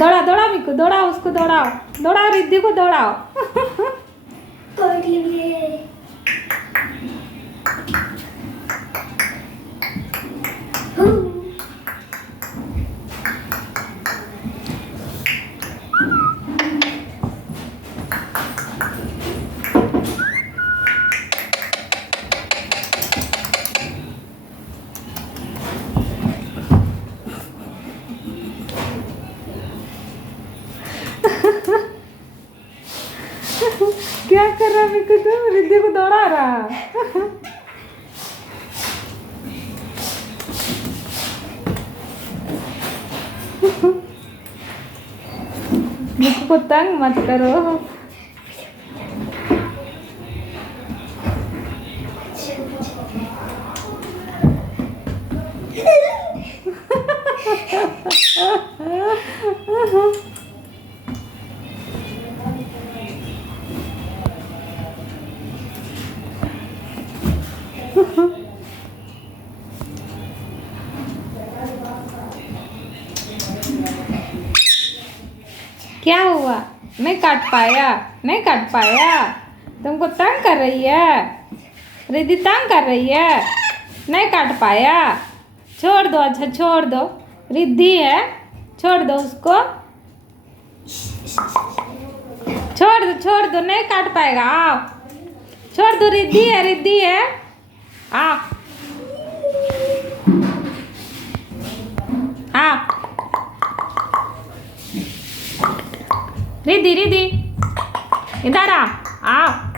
दौड़ा दौड़ा मिकू, दौड़ाओ उसको, दौड़ाओ दौड़ाओ, रिद्धि को दौड़ाओ। क्या कर रहा मिकू, तू रिद्धि को दौड़ा रहा। मिकू को तंग मत करो। क्या हुआ? नहीं काट पाया, नहीं काट पाया। तुमको तंग कर रही है, रिद्धि तंग कर रही है, नहीं काट पाया। छोड़ दो, अच्छा छोड़ दो, रिद्धि है, छोड़ दो उसको, छोड़ दो, नहीं काट पाएगा। आओ, छोड़ दो, रिद्धि है, रिद्धि है, आओ आओ। रिद्धि, रिद्धि इधर आओ, आओ।